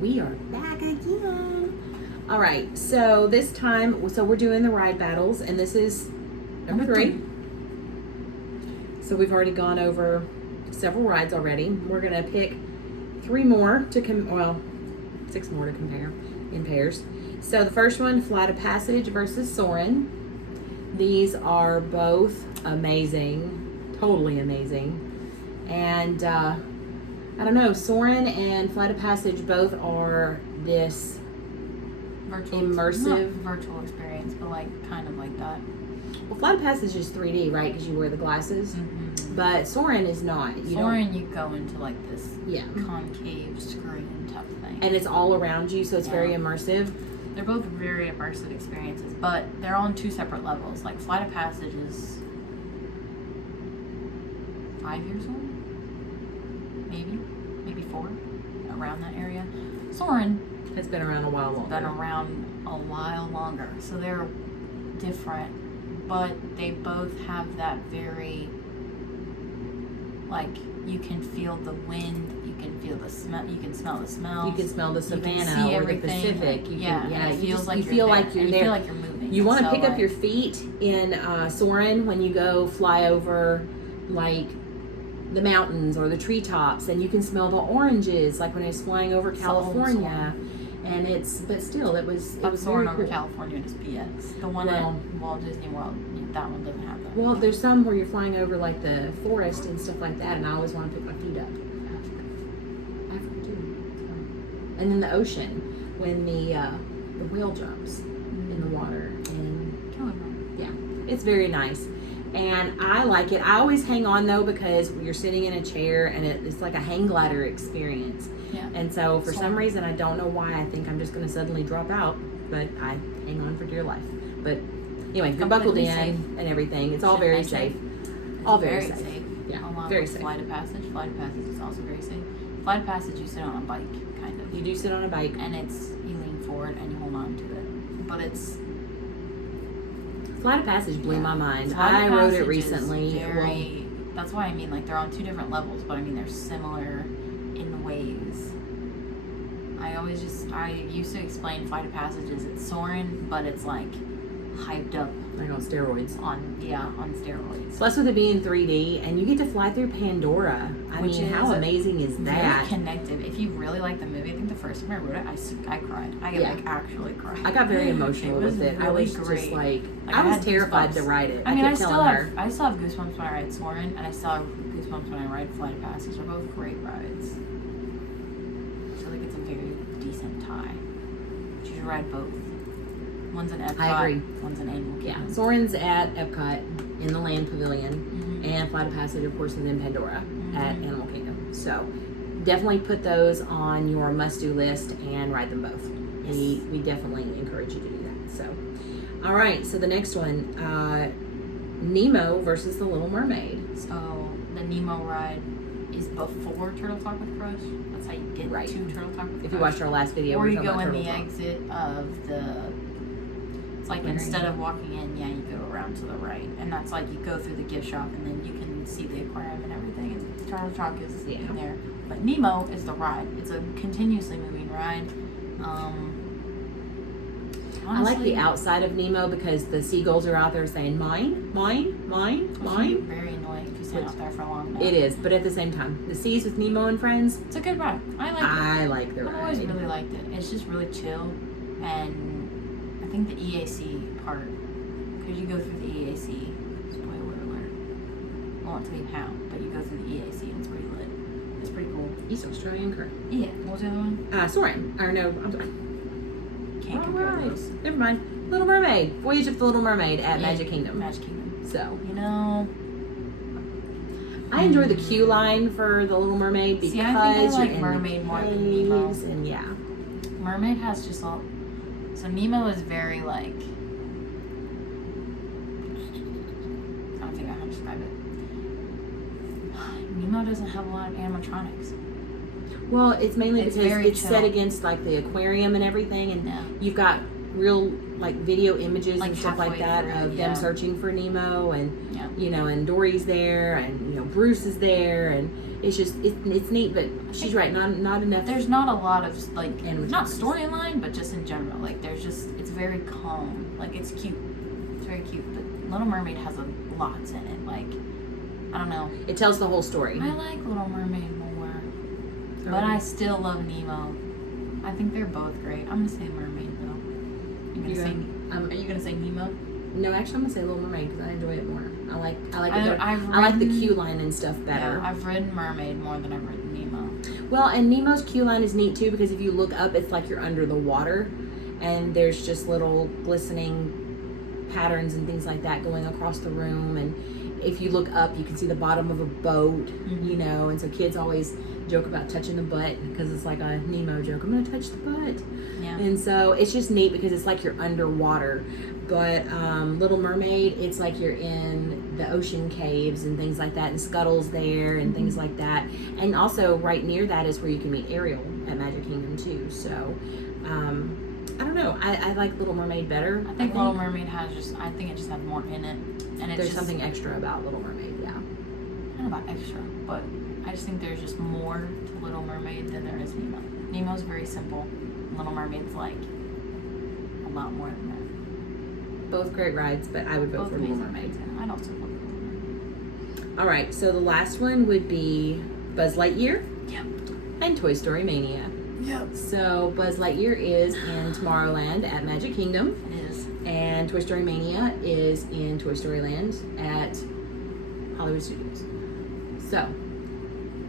We are back again. All right, so this time, we're doing the ride battles, and this is number 3. So we've already gone over several rides already. We're gonna pick 6 more to compare in pairs. So the first one, Flight of Passage versus Soarin'. These are both amazing, totally amazing. And I don't know, Soarin' and Flight of Passage both are this immersive virtual experience, but like kind of like that. Well, Flight of Passage is 3D, right? Because you wear the glasses. Mm-hmm. But Soarin' is not. Soarin', you go into like this yeah concave screen type thing, and it's all around you, so it's very immersive. They're both very immersive experiences, but they're on 2 separate levels. Like Flight of Passage is 5 years old, maybe 4, around that area. Soarin' has been around a while longer. Been around a while longer, so they're different, but they both have that very, like, you can feel the wind, you can feel the smell, you can smell the smells, you can smell the savannah or everything. The Pacific. It feels like you feel like you're there. You feel like you're moving. You want to pick up your feet in Soarin' when you go fly over, like, the mountains or the treetops, and you can smell the oranges, like when I was flying over California. And it was Soarin' very over cool. California is BS. The one at Walt Disney World, that one doesn't have that. Well, there's some where you're flying over like the forest and stuff like that, and I always want to pick my feet up. Africa too. And then the ocean, when the whale jumps in the water, and yeah, it's very nice. And I like it. I always hang on though, because you're sitting in a chair and it's like a hang glider experience. Yeah. And so for some reason, I don't know why, I think I'm just going to suddenly drop out, but I hang on for dear life. But anyway, you're buckled in and everything. It's all very safe. All very safe. Yeah, very safe. Flight of Passage is also very safe. Flight of Passage, you sit on a bike, kind of. You do sit on a bike. And you lean forward and you hold on to it. But it's... Flight of Passage blew my mind. I rode it recently. That's why I mean, like, they're on 2 different levels, but I mean, they're similar in ways. I used to explain Flight of Passage as it's Soarin', but it's like hyped up. Like on steroids. On steroids. Plus with it being 3D, and you get to fly through Pandora. I mean, how amazing is that? Very connected. If you really like the movie, I think the first time I wrote it, I cried. I actually cried. I got very emotional with it. I was great. Just like I was terrified to ride it. I mean, I still have goosebumps when I ride Soarin', and I still have goosebumps when I ride Flight of Passage. They're both great rides. I feel like it's a very decent tie. You should ride both. One's in Epcot. I agree. One's in Animal Kingdom. Yeah, Soarin's at Epcot in the Land Pavilion, and Flight of Passage, of course, is in Pandora at Animal Kingdom. So definitely put those on your must-do list and ride them both. Yes. We definitely encourage you to do that. So, all right. So the next one, Nemo versus the Little Mermaid. So the Nemo ride is before Turtle Talk with Crush. That's how you get to Turtle Talk with Crush. If you watched our last video, or you go in the exit of the. Like, instead of walking in, you go around to the right. And that's like, you go through the gift shop, and then you can see the aquarium and everything. And Turtle Talk is in there. But Nemo is the ride. It's a continuously moving ride. Honestly, I like the outside of Nemo because the seagulls are out there saying, mine, mine, mine, mine. Very annoying if you stand out there for a long time. It is, but at the same time, the seas with Nemo and friends. It's a good ride. I like the ride. I've always really liked it. It's just really chill. And I think the EAC part, because you go through the EAC, spoiler alert, I won't tell you how, but you go through the EAC and it's pretty lit. It's pretty cool. East Australian current. Yeah. What was the other one? Soarin'. Or no, I'm sorry. Can't compare those. Never mind. Little Mermaid. Voyage of the Little Mermaid at Magic Kingdom. Magic Kingdom. So. I enjoy the queue line for the Little Mermaid because I think I like Mermaid more than Nemo. And Mermaid has just all. So Nemo is very like. I don't think I can describe it. Nemo doesn't have a lot of animatronics. Well, it's mainly because it's chill. set against like the aquarium and everything, and you've got real like video images and stuff like that of them searching for Nemo, and and Dory's there, and Bruce is there, and it's just it's neat, but she's right, not enough. There's not a lot of like Animatronics. not storyline, but just in general. Like there's just it's very calm. Like it's cute. It's very cute. But Little Mermaid has a lot in it. Like I don't know. It tells the whole story. I like Little Mermaid more, but I still love Nemo. I think they're both great. I'm gonna say Mermaid though. Are you gonna say Nemo? No, actually, I'm gonna say Little Mermaid because I enjoy it more. I like the queue line and stuff better. Yeah, I've read Mermaid more than I've read Nemo. Well, and Nemo's queue line is neat too because if you look up, it's like you're under the water, and there's just little glistening patterns and things like that going across the room. And if you look up, you can see the bottom of a boat, you know. And so kids always joke about touching the butt because it's like a Nemo joke. I'm gonna touch the butt. Yeah. And so it's just neat because it's like you're underwater. But Little Mermaid, it's like you're in the ocean caves and things like that, and Scuttle's there and things like that. And also right near that is where you can meet Ariel at Magic Kingdom too. So I don't know. I like Little Mermaid better. I think Little Mermaid has I think it just has more in it. And there's something extra about Little Mermaid, yeah. I don't know about extra, but I just think there's just more to Little Mermaid than there is Nemo. Nemo's very simple. Little Mermaid's like a lot more than that. Both great rides, but I would vote for Little Mermaid. I'd also vote for Little Mermaid. All right, so the last one would be Buzz Lightyear. Yep. And Toy Story Mania. Yep. So Buzz Lightyear is in Tomorrowland at Magic Kingdom. It is. And Toy Story Mania is in Toy Story Land at Hollywood Studios. So,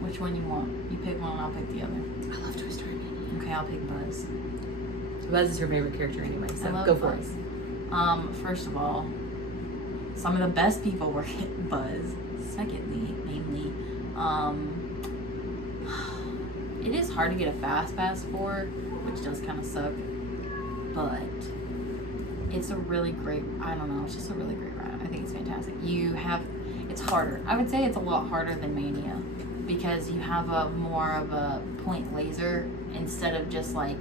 which one you want? You pick one and I'll pick the other. I love Toy Story Mania. Okay, I'll pick Buzz. Buzz is her favorite character anyway, so I love go for Buzz. it. First of all, some of the best people were Buzz. Secondly, namely, it is hard to get a fast pass for, which does kind of suck, but it's a really great, I don't know, it's just a really great ride. I think it's fantastic. It's harder. I would say it's a lot harder than Mania because you have more of a point laser instead of just like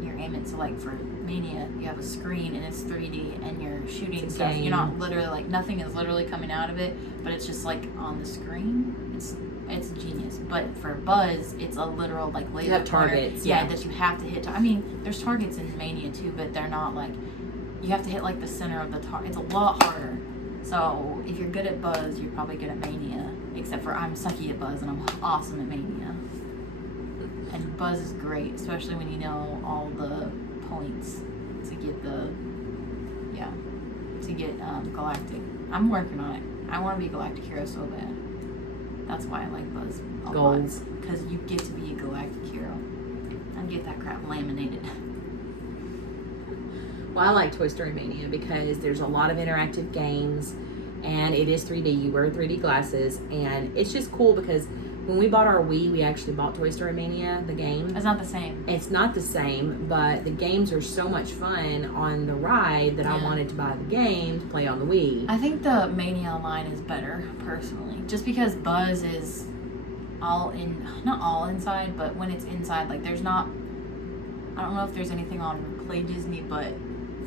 you're aiming to like for Mania, you have a screen and it's 3D and you're shooting stuff. Game. You're not literally like nothing is literally coming out of it, but it's just like on the screen. It's genius. But for Buzz, it's a literal like laser. You have targets. Yeah, that you have to hit. I mean, there's targets in Mania too, but they're not like you have to hit like the center of the target. It's a lot harder. So if you're good at Buzz, you're probably good at Mania. Except for I'm sucky at Buzz and I'm awesome at Mania. And Buzz is great, especially when you know all the points to get Galactic. I'm working on it. I want to be Galactic Hero so bad. That's why I like Buzz a lot. Because you get to be a Galactic Hero and get that crap laminated. Well, I like Toy Story Mania because there's a lot of interactive games and it is 3D. You wear 3D glasses and it's just cool because when we bought our Wii, we actually bought Toy Story Mania, the game. It's not the same. It's not the same, but the games are so much fun on the ride that I wanted to buy the game to play on the Wii. I think the Mania line is better, personally. Just because Buzz is not all inside, but when it's inside, like there's not, I don't know if there's anything on Play Disney, but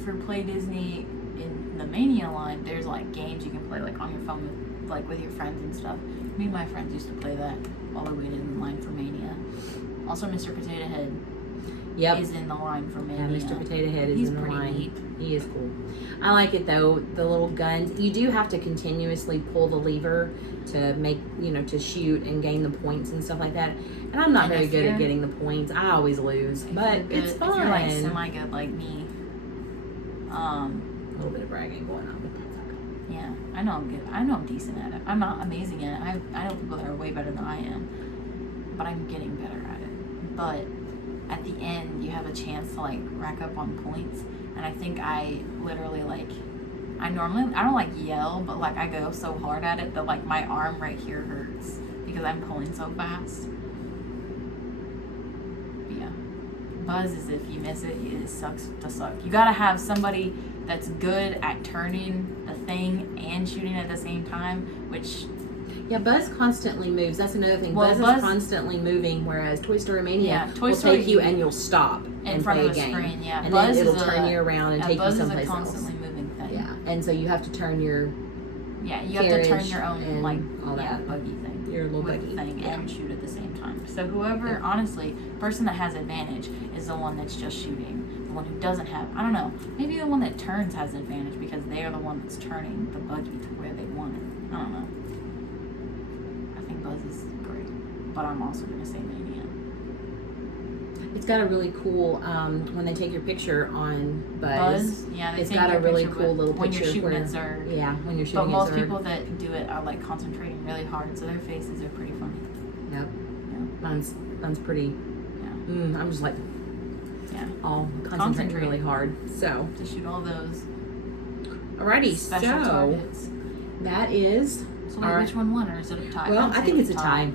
for Play Disney in the Mania line, there's like games you can play like on your phone with your friends and stuff. Me and my friends used to play that while we waited in line for Mania. Also, Mr. Potato Head is in the line for Mania. Yeah, Mr. Potato Head is in the line. Neat. He is cool. I like it though. The little guns. You do have to continuously pull the lever to make, to shoot and gain the points and stuff like that. And I'm not very good at getting the points. I always lose, but it's fun. If you're like semi-good like me, a little bit of bragging going on, but that's okay. Yeah, I know I'm good. I know I'm decent at it. I'm not amazing at it. I know people that are way better than I am, but I'm getting better at it. But at the end, you have a chance to like rack up on points, and I think I literally like. I don't like yell, but like I go so hard at it that like my arm right here hurts because I'm pulling so fast. But yeah, Buzz is if you miss it, it sucks to suck. You gotta have somebody that's good at turning the thing and shooting at the same time, which... Yeah, Buzz constantly moves. That's another thing. Buzz is constantly moving, whereas Toy Story Mania will take you and you'll stop and play a game. Screen, yeah. And Buzz then it'll turn you around and take you someplace else. Buzz is a constantly moving thing. Yeah, and so you have to turn your you have to turn your own, like, all that. buggy thing. your little with buggy. the thing Yeah. and shoot at the same time. So whoever, honestly, person that has advantage is the one that's just shooting. The one who doesn't have, I don't know, maybe the one that turns has advantage because they are the one that's turning the buggy to where they want it. I don't know. I think Buzz is great, but I'm also gonna say Mania. It's got a really cool, when they take your picture on Buzz, Yeah, they it's take got a your really picture cool little when picture you're shooting where, at Zerg. yeah, when you're shooting But most at Zerg. people that do it are like concentrating really hard, so their faces are pretty funny. Yep. Yeah. Mine's pretty. Yeah. I'm just like, Yeah. all concentrating really hard. So, To shoot all those alrighty. special So targets. that is. So wait, which one won, or is it a tie? Well, I'd I say think it's a tie. tie.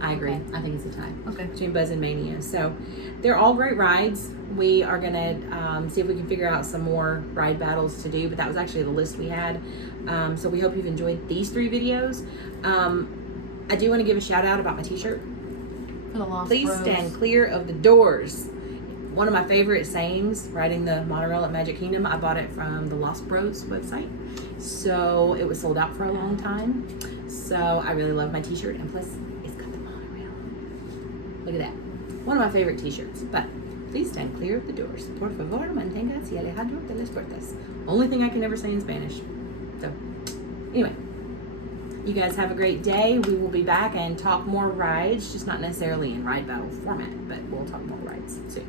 I agree. Okay. I think it's a tie Okay. between Buzz and Mania. So they're all great rides. We are gonna see if we can figure out some more ride battles to do. But that was actually the list we had. So we hope you've enjoyed these 3 videos. I do want to give a shout out about my T-shirt. For the Lost Please Bros. stand clear of the doors. One of my favorite sayings, riding the monorail at Magic Kingdom. I bought it from the Lost Bros website. So it was sold out for a long time. So I really love my T-shirt, and plus it's got the monorail. Look at that. One of my favorite T-shirts. But please stand clear of the doors. Por favor, manténgase alejado de las puertas. Only thing I can ever say in Spanish. So anyway, you guys have a great day. We will be back and talk more rides, just not necessarily in ride battle format, but we'll talk more rides soon.